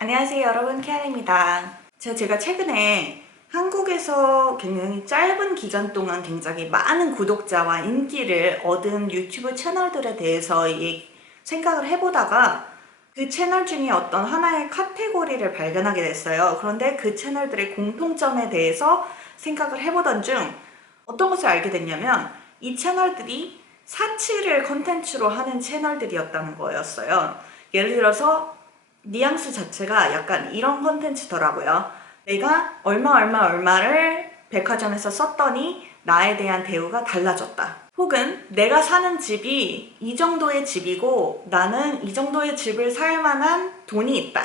안녕하세요 여러분, 키아입니다. 제가 최근에 한국에서 굉장히 짧은 기간 동안 굉장히 많은 구독자와 인기를 얻은 유튜브 채널들에 대해서 생각을 해보다가 그 채널 중에 어떤 하나의 카테고리를 발견하게 됐어요. 그런데 그 채널들의 공통점에 대해서 생각을 해보던 중 어떤 것을 알게 됐냐면 이 채널들이 사치를 컨텐츠로 하는 채널들이었다는 거였어요. 예를 들어서 뉘앙스 자체가 약간 이런 컨텐츠더라고요. 내가 얼마를 백화점에서 썼더니 나에 대한 대우가 달라졌다. 혹은 내가 사는 집이 이 정도의 집이고 나는 이 정도의 집을 살 만한 돈이 있다.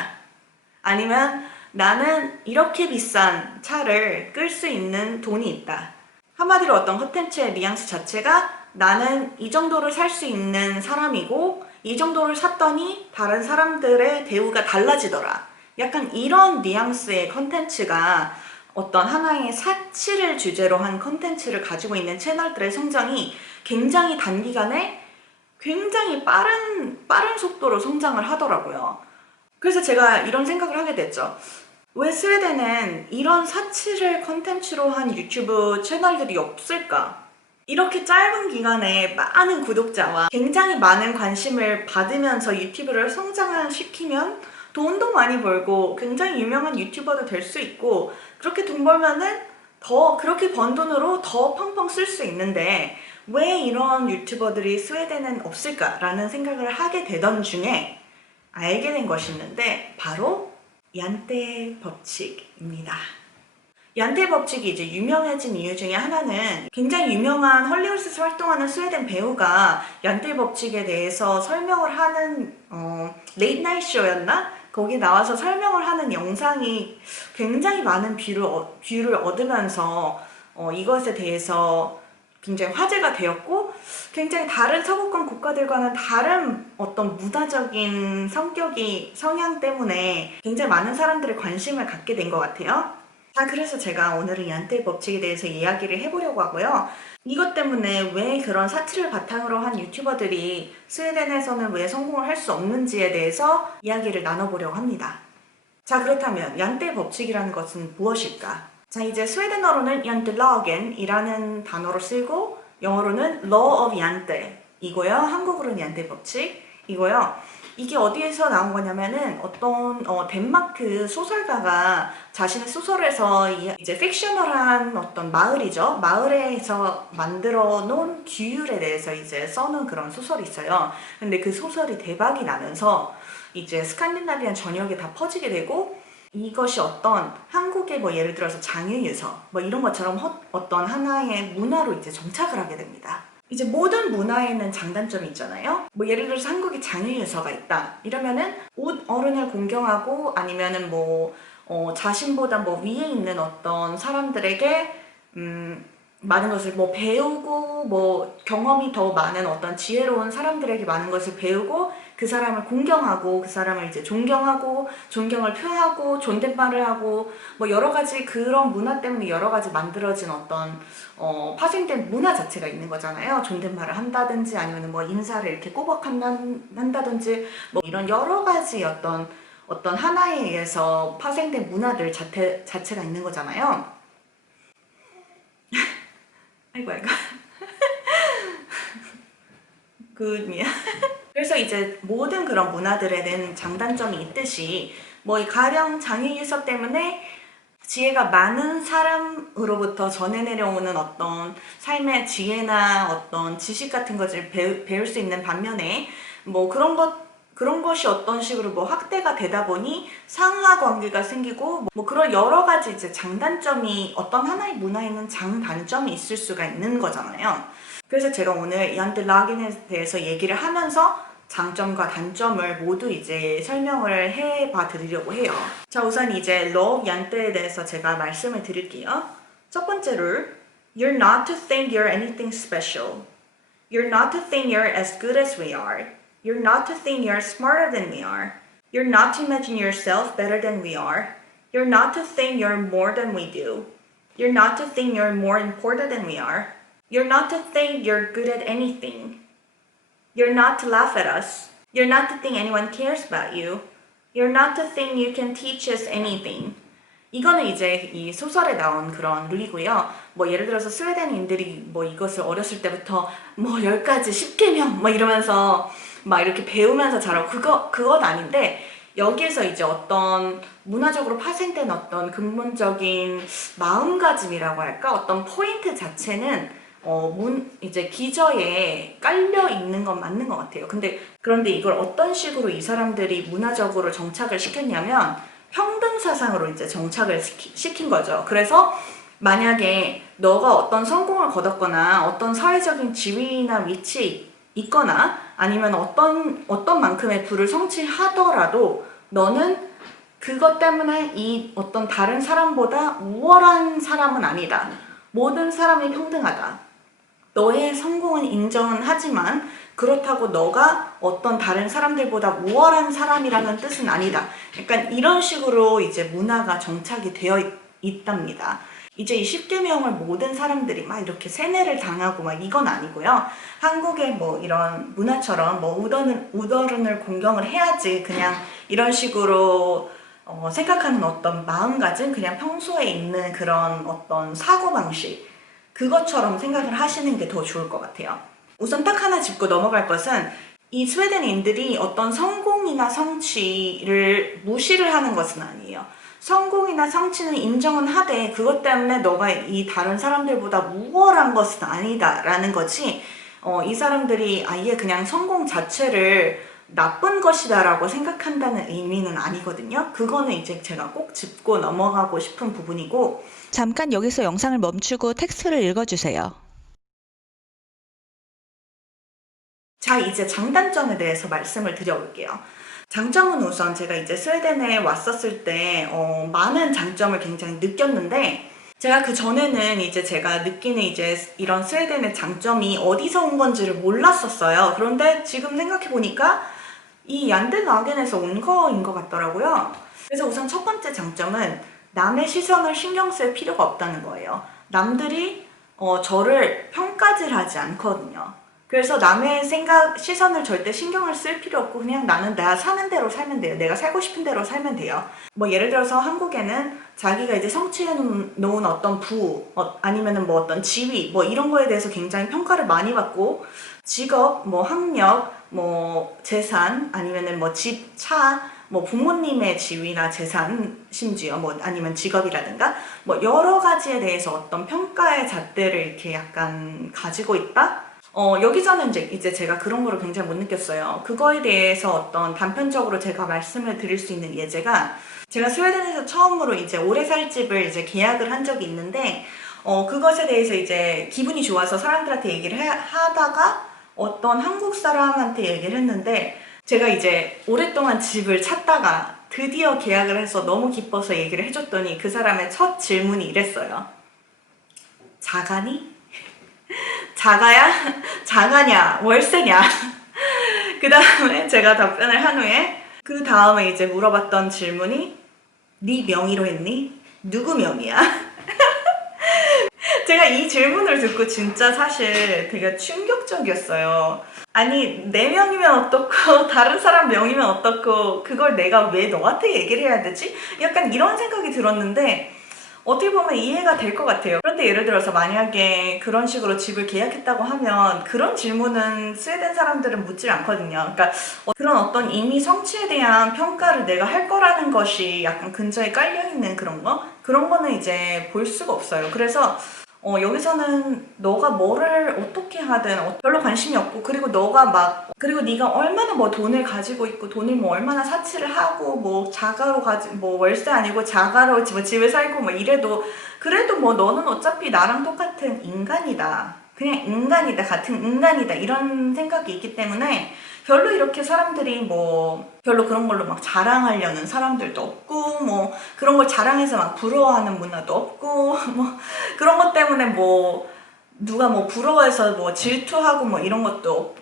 아니면 나는 이렇게 비싼 차를 끌 수 있는 돈이 있다. 한마디로 어떤 컨텐츠의 뉘앙스 자체가 나는 이 정도를 살 수 있는 사람이고 이 정도를 샀더니 다른 사람들의 대우가 달라지더라. 약간 이런 뉘앙스의 컨텐츠가 어떤 하나의 사치를 주제로 한 컨텐츠를 가지고 있는 채널들의 성장이 굉장히 단기간에 굉장히 빠른 속도로 성장을 하더라고요. 그래서 제가 이런 생각을 하게 됐죠. 왜 스웨덴엔 이런 사치를 컨텐츠로 한 유튜브 채널들이 없을까? 이렇게 짧은 기간에 많은 구독자와 굉장히 많은 관심을 받으면서 유튜브를 성장을 시키면 돈도 많이 벌고 굉장히 유명한 유튜버도 될 수 있고, 그렇게 돈 벌면은 그렇게 번 돈으로 더 펑펑 쓸 수 있는데 왜 이런 유튜버들이 스웨덴엔 없을까라는 생각을 하게 되던 중에 알게 된 것이 있는데 바로 얀테 법칙입니다. 얀테 법칙이 이제 유명해진 이유 중에 하나는 굉장히 유명한 헐리우드에서 활동하는 스웨덴 배우가 얀테 법칙에 대해서 설명을 하는 레이트 나이트 쇼였나? 거기 나와서 설명을 하는 영상이 굉장히 많은 뷰를 얻으면서 이것에 대해서 굉장히 화제가 되었고, 굉장히 다른 서구권 국가들과는 다른 어떤 문화적인 성향 때문에 굉장히 많은 사람들의 관심을 갖게 된 것 같아요. 자, 그래서 제가 오늘은 얀테 법칙에 대해서 이야기를 해보려고 하고요. 이것 때문에 왜 그런 사치를 바탕으로 한 유튜버들이 스웨덴에서는 왜 성공을 할 수 없는지에 대해서 이야기를 나눠보려고 합니다. 자, 그렇다면 얀테 법칙이라는 것은 무엇일까? 자, 이제 스웨덴어로는 얀텔라겐이라는 단어로 쓰고 영어로는 Law of Jante 이고요. 한국어로는 얀테 법칙이고요. 이게 어디에서 나온 거냐면은 어떤 덴마크 소설가가 자신의 소설에서 이제 픽셔널한 어떤 마을이죠. 마을에서 만들어 놓은 규율에 대해서 이제 써놓은 그런 소설이 있어요. 근데 그 소설이 대박이 나면서 이제 스칸디나비안 전역에 다 퍼지게 되고, 이것이 어떤 한국의 뭐 예를 들어서 장유유서 뭐 이런 것처럼 어떤 하나의 문화로 이제 정착을 하게 됩니다. 이제 모든 문화에는 장단점이 있잖아요. 뭐 예를 들어서 한국에 장유유서가 있다 이러면은 옷 어른을 공경하고 아니면은 뭐 자신보다 뭐 위에 있는 어떤 사람들에게 많은 것을 뭐 배우고 뭐 경험이 더 많은 어떤 지혜로운 사람들에게 많은 것을 배우고 그 사람을 공경하고 그 사람을 이제 존경하고 존경을 표하고 존댓말을 하고 뭐 여러 가지 그런 문화 때문에 여러 가지 만들어진 어떤 파생된 문화 자체가 있는 거잖아요. 존댓말을 한다든지 아니면 뭐 인사를 이렇게 꼬박 한다든지 뭐 이런 여러 가지 어떤 하나에 의해서 파생된 문화들 자체가 있는 거잖아요. 아이고. 굿미야. 그래서 이제 모든 그런 문화들에는 장단점이 있듯이 뭐 가령 장유유서 때문에 지혜가 많은 사람으로부터 전해 내려오는 어떤 삶의 지혜나 어떤 지식 같은 것을 배울 수 있는 반면에 뭐 그런 것이 어떤 식으로 뭐 확대가 되다 보니 상하 관계가 생기고 뭐 그런 여러 가지 이제 장단점이 어떤 하나의 문화에는 장단점이 있을 수가 있는 거잖아요. 그래서 제가 오늘 얀드 락인에 대해서 얘기를 하면서 장점과 단점을 모두 이제 설명을 해봐 드리려고 해요. 자, 우선 이제 love 얀드에 대해서 제가 말씀을 드릴게요. 첫 번째 룰, you're not to think you're anything special. You're not to think you're as good as we are. You're not to think you're smarter than we are. You're not to imagine yourself better than we are. You're not to think you're more than we do. You're not to think you're more important than we are. You're not to think you're good at anything. You're not to laugh at us. You're not to think anyone cares about you. You're not to think you can teach us anything. 이거는 이제 이 소설에 나온 그런 룰이고요. 뭐 예를 들어서 스웨덴인들이 뭐 이것을 어렸을 때부터 뭐 10가지 10계명 뭐 이러면서 막 이렇게 배우면서 자라고 그건 아닌데, 여기에서 이제 어떤 문화적으로 파생된 어떤 근본적인 마음가짐이라고 할까? 어떤 포인트 자체는 이제 기저에 깔려 있는 건 맞는 것 같아요. 그런데 이걸 어떤 식으로 이 사람들이 문화적으로 정착을 시켰냐면 평등 사상으로 이제 정착을 시킨 거죠. 그래서 만약에 너가 어떤 성공을 거뒀거나 어떤 사회적인 지위나 위치에 있거나 아니면 어떤 만큼의 부를 성취하더라도 너는 그것 때문에 이 어떤 다른 사람보다 우월한 사람은 아니다. 모든 사람이 평등하다. 너의 성공은 인정은 하지만 그렇다고 너가 어떤 다른 사람들보다 우월한 사람이라는 뜻은 아니다. 약간 이런 식으로 이제 문화가 정착이 되어 있답니다. 이제 이 10계명을 모든 사람들이 막 이렇게 세뇌를 당하고 막 이건 아니고요. 한국의 뭐 이런 문화처럼 뭐 우더른을 공경을 해야지 그냥 이런 식으로 생각하는 어떤 마음가짐, 그냥 평소에 있는 그런 어떤 사고방식, 그것처럼 생각을 하시는 게 더 좋을 것 같아요. 우선 딱 하나 짚고 넘어갈 것은 이 스웨덴인들이 어떤 성공이나 성취를 무시를 하는 것은 아니에요. 성공이나 성취는 인정은 하되 그것 때문에 너가 이 다른 사람들보다 우월한 것은 아니다 라는 거지, 이 사람들이 아예 그냥 성공 자체를 나쁜 것이다 라고 생각한다는 의미는 아니거든요. 그거는 이제 제가 꼭 짚고 넘어가고 싶은 부분이고, 잠깐 여기서 영상을 멈추고 텍스트를 읽어주세요. 자, 이제 장단점에 대해서 말씀을 드려볼게요. 장점은 우선 제가 이제 스웨덴에 왔었을 때 많은 장점을 굉장히 느꼈는데, 제가 그 전에는 이제 제가 느끼는 이제 이런 스웨덴의 장점이 어디서 온 건지를 몰랐었어요. 그런데 지금 생각해보니까 이 얀덴하겐에서 온 거인 것 같더라고요. 그래서 우선 첫 번째 장점은 남의 시선을 신경 쓸 필요가 없다는 거예요. 남들이 저를 평가질하지 않거든요. 그래서 남의 시선을 절대 신경을 쓸 필요 없고 그냥 나는 내가 사는 대로 살면 돼요. 내가 살고 싶은 대로 살면 돼요. 뭐 예를 들어서 한국에는 자기가 이제 성취해 놓은 어떤 아니면은 뭐 어떤 지위 뭐 이런 거에 대해서 굉장히 평가를 많이 받고, 직업, 뭐 학력, 뭐 재산, 아니면은 뭐 집, 차, 뭐 부모님의 지위나 재산, 심지어 뭐 아니면 직업이라든가 뭐 여러 가지에 대해서 어떤 평가의 잣대를 이렇게 약간 가지고 있다? 여기서는 이제 제가 그런 거를 굉장히 못 느꼈어요. 그거에 대해서 어떤 단편적으로 제가 말씀을 드릴 수 있는 예제가, 제가 스웨덴에서 처음으로 이제 오래 살 집을 이제 계약을 한 적이 있는데, 그것에 대해서 이제 기분이 좋아서 사람들한테 얘기를 하다가 어떤 한국 사람한테 얘기를 했는데, 제가 이제 오랫동안 집을 찾다가 드디어 계약을 해서 너무 기뻐서 얘기를 해줬더니 그 사람의 첫 질문이 이랬어요. 자가니? 자가야? 자가냐? 월세냐? 그 다음에 제가 답변을 한 후에 그 다음에 이제 물어봤던 질문이 네 명의로 했니? 누구 명의야? 제가 이 질문을 듣고 진짜 사실 되게 충격적이었어요. 아니, 내 명이면 어떻고 다른 사람 명이면 어떻고 그걸 내가 왜 너한테 얘기를 해야 되지? 약간 이런 생각이 들었는데 어떻게 보면 이해가 될 것 같아요. 그런데 예를 들어서 만약에 그런 식으로 집을 계약했다고 하면 그런 질문은 스웨덴 사람들은 묻질 않거든요. 그러니까 그런 어떤 이미 성취에 대한 평가를 내가 할 거라는 것이 약간 근저에 깔려있는 그런 거는 이제 볼 수가 없어요. 그래서 여기서는 너가 뭐를 어떻게 하든 별로 관심이 없고, 그리고 네가 얼마나 뭐 돈을 가지고 있고 돈을 뭐 얼마나 사치를 하고 뭐 뭐 월세 아니고 자가로 뭐 집에 살고 뭐 이래도 그래도 뭐 너는 어차피 나랑 똑같은 인간이다. 그냥 인간이다. 같은 인간이다. 이런 생각이 있기 때문에 별로 이렇게 사람들이 뭐 별로 그런 걸로 막 자랑하려는 사람들도 없고, 뭐 그런 걸 자랑해서 막 부러워하는 문화도 없고, 뭐 그런 것 때문에 뭐 누가 뭐 부러워해서 뭐 질투하고 뭐 이런 것도 없고,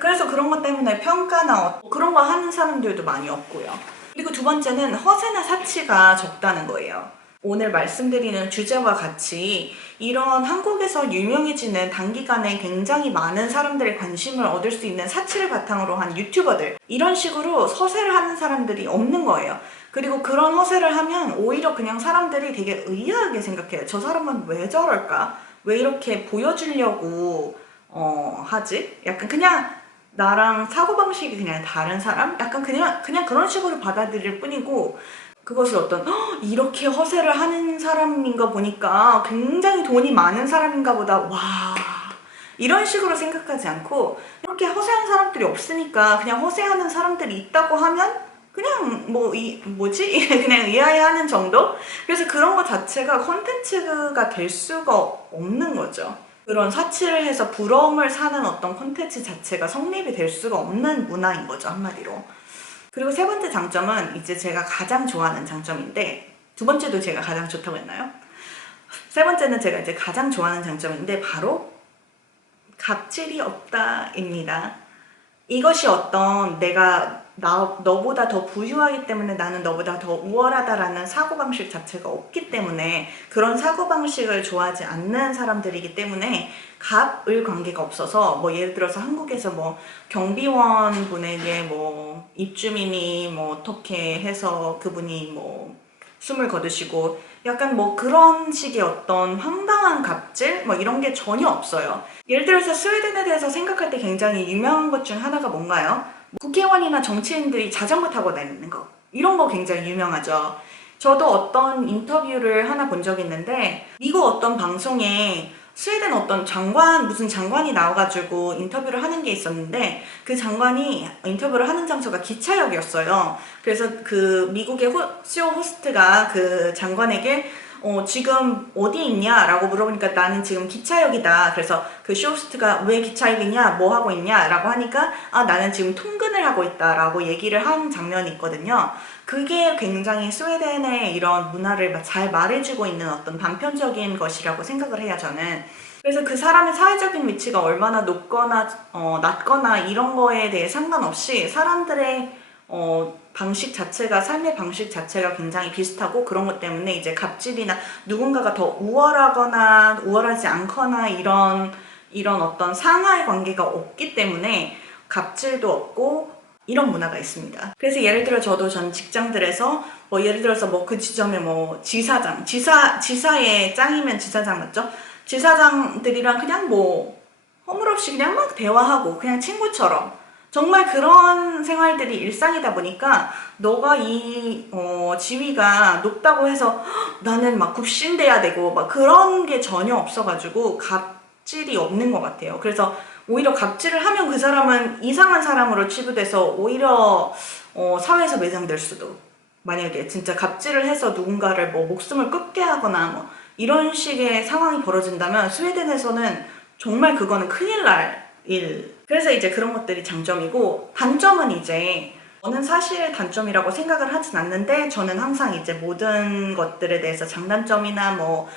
그래서 그런 것 때문에 평가나 그런 거 하는 사람들도 많이 없고요. 그리고 두 번째는 허세나 사치가 적다는 거예요. 오늘 말씀드리는 주제와 같이 이런 한국에서 유명해지는 단기간에 굉장히 많은 사람들의 관심을 얻을 수 있는 사치를 바탕으로 한 유튜버들, 이런 식으로 허세를 하는 사람들이 없는 거예요. 그리고 그런 허세를 하면 오히려 그냥 사람들이 되게 의아하게 생각해요. 저 사람은 왜 저럴까? 왜 이렇게 보여주려고 하지? 약간 그냥 나랑 사고방식이 그냥 다른 사람? 약간 그냥 그런 식으로 받아들일 뿐이고, 그것을 어떤 이렇게 허세를 하는 사람인가 보니까 굉장히 돈이 많은 사람인가 보다, 와, 이런 식으로 생각하지 않고, 이렇게 허세하는 사람들이 없으니까 그냥 허세하는 사람들이 있다고 하면 그냥 뭐지? 그냥 의아해하는 정도? 그래서 그런 거 자체가 콘텐츠가 될 수가 없는 거죠. 그런 사치를 해서 부러움을 사는 어떤 콘텐츠 자체가 성립이 될 수가 없는 문화인 거죠, 한마디로. 그리고 세 번째 장점은 이제 제가 가장 좋아하는 장점인데, 두 번째도 제가 가장 좋다고 했나요? 세 번째는 제가 이제 가장 좋아하는 장점인데, 바로 갑질이 없다입니다. 이것이 어떤 내가 너보다 더 부유하기 때문에 나는 너보다 더 우월하다라는 사고방식 자체가 없기 때문에, 그런 사고방식을 좋아하지 않는 사람들이기 때문에 갑을 관계가 없어서, 뭐 예를 들어서 한국에서 뭐 경비원 분에게 뭐 입주민이 뭐 어떻게 해서 그분이 뭐 숨을 거두시고, 약간 뭐 그런 식의 어떤 황당한 갑질 뭐 이런 게 전혀 없어요. 예를 들어서 스웨덴에 대해서 생각할 때 굉장히 유명한 것 중 하나가 뭔가요? 국회의원이나 정치인들이 자전거 타고 다니는 거, 이런 거 굉장히 유명하죠. 저도 어떤 인터뷰를 하나 본 적이 있는데, 미국 어떤 방송에 스웨덴 어떤 무슨 장관이 나와가지고 인터뷰를 하는 게 있었는데, 그 장관이 인터뷰를 하는 장소가 기차역이었어요. 그래서 그 미국의 쇼 호스트가 그 장관에게 지금 어디 있냐? 라고 물어보니까 나는 지금 기차역이다. 그래서 그 쇼 호스트가 왜 기차역이냐? 뭐 하고 있냐? 라고 하니까 나는 지금 통근을 하고 있다. 라고 얘기를 한 장면이 있거든요. 그게 굉장히 스웨덴의 이런 문화를 잘 말해주고 있는 어떤 단편적인 것이라고 생각을 해요, 저는. 그래서 그 사람의 사회적인 위치가 얼마나 높거나 낮거나 이런 거에 대해 상관없이 사람들의 방식 자체가, 삶의 방식 자체가 굉장히 비슷하고, 그런 것 때문에 이제 갑질이나 누군가가 더 우월하거나 우월하지 않거나 이런 어떤 상하의 관계가 없기 때문에 갑질도 없고 이런 문화가 있습니다. 그래서 예를 들어 전 직장들에서 뭐 예를 들어서 뭐 그 지점에 뭐 지사의 짱이면 지사장 맞죠? 지사장들이랑 그냥 뭐 허물없이 그냥 막 대화하고 그냥 친구처럼, 정말 그런 생활들이 일상이다 보니까, 너가 이 지위가 높다고 해서 나는 막 굽신대야 되고 막 그런 게 전혀 없어가지고 갑질이 없는 것 같아요. 그래서 오히려 갑질을 하면 그 사람은 이상한 사람으로 치부돼서 오히려 사회에서 매장될 수도, 만약에 진짜 갑질을 해서 누군가를 뭐 목숨을 끊게 하거나 뭐 이런 식의 상황이 벌어진다면 스웨덴에서는 정말 그거는 큰일 날 일. 그래서 이제 그런 것들이 장점이고, 단점은 이제 저는 사실 단점이라고 생각을 하진 않는데, 저는 항상 이제 모든 것들에 대해서 장단점이나 뭐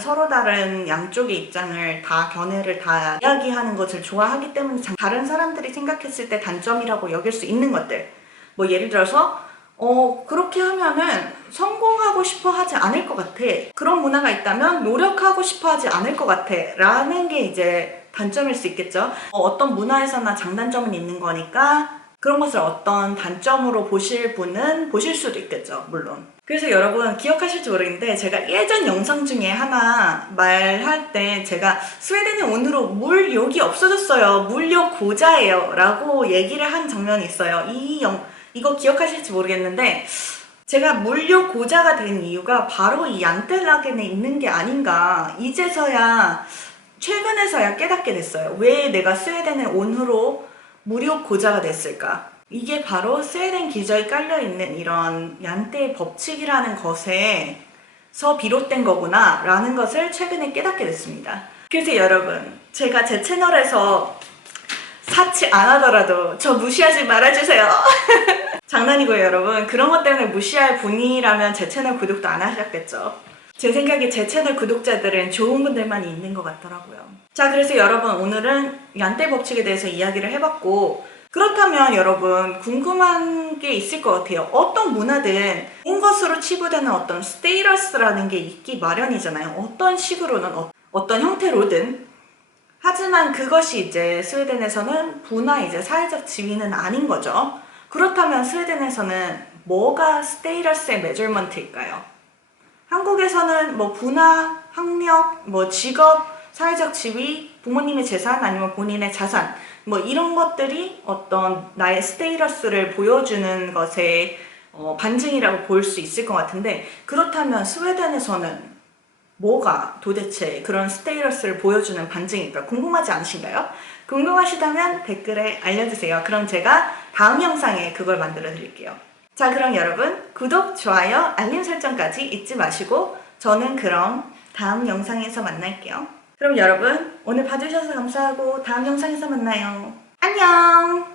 서로 다른 양쪽의 입장을 다 견해를 다 이야기하는 것을 좋아하기 때문에, 다른 사람들이 생각했을 때 단점이라고 여길 수 있는 것들, 뭐 예를 들어서 그렇게 하면은 성공하고 싶어 하지 않을 것 같아, 그런 문화가 있다면 노력하고 싶어 하지 않을 것 같아 라는 게 이제 단점일 수 있겠죠. 어떤 문화에서나 장단점은 있는 거니까 그런 것을 어떤 단점으로 보실 분은 보실 수도 있겠죠, 물론. 그래서 여러분 기억하실지 모르겠는데, 제가 예전 영상 중에 하나 말할 때 제가 스웨덴에 온 후로 물욕이 없어졌어요, 물욕 고자예요 라고 얘기를 한 장면이 있어요. 이거 기억하실지 모르겠는데, 제가 물욕 고자가 된 이유가 바로 이 얀텔라겐에 있는 게 아닌가, 이제서야 최근에서야 깨닫게 됐어요. 왜 내가 스웨덴에 온 후로 무료 고자가 됐을까? 이게 바로 스웨덴 기저에 깔려있는 이런 얀테 법칙이라는 것에서 비롯된 거구나 라는 것을 최근에 깨닫게 됐습니다. 그래서 여러분, 제가 제 채널에서 사치 안 하더라도 저 무시하지 말아주세요. 장난이고요, 여러분. 그런 것 때문에 무시할 분이라면 제 채널 구독도 안 하셨겠죠. 제 생각에 제 채널 구독자들은 좋은 분들만 있는 것 같더라고요. 자, 그래서 여러분 오늘은 얀테 법칙에 대해서 이야기를 해봤고, 그렇다면 여러분 궁금한 게 있을 것 같아요. 어떤 문화든 좋은 것으로 치부되는 어떤 스테이러스라는 게 있기 마련이잖아요. 어떤 식으로는 어떤 형태로든. 하지만 그것이 이제 스웨덴에서는 부나 이제 사회적 지위는 아닌 거죠. 그렇다면 스웨덴에서는 뭐가 스테이러스의 메저먼트일까요? 한국에서는 뭐 부나 학력, 뭐 직업, 사회적 지위, 부모님의 재산 아니면 본인의 자산 뭐 이런 것들이 어떤 나의 스테이러스를 보여주는 것의 반증이라고 볼 수 있을 것 같은데, 그렇다면 스웨덴에서는 뭐가 도대체 그런 스테이러스를 보여주는 반증일까 궁금하지 않으신가요? 궁금하시다면 댓글에 알려주세요. 그럼 제가 다음 영상에 그걸 만들어 드릴게요. 자, 그럼 여러분 구독, 좋아요, 알림 설정까지 잊지 마시고 저는 그럼 다음 영상에서 만날게요. 그럼 여러분 오늘 봐주셔서 감사하고 다음 영상에서 만나요. 안녕!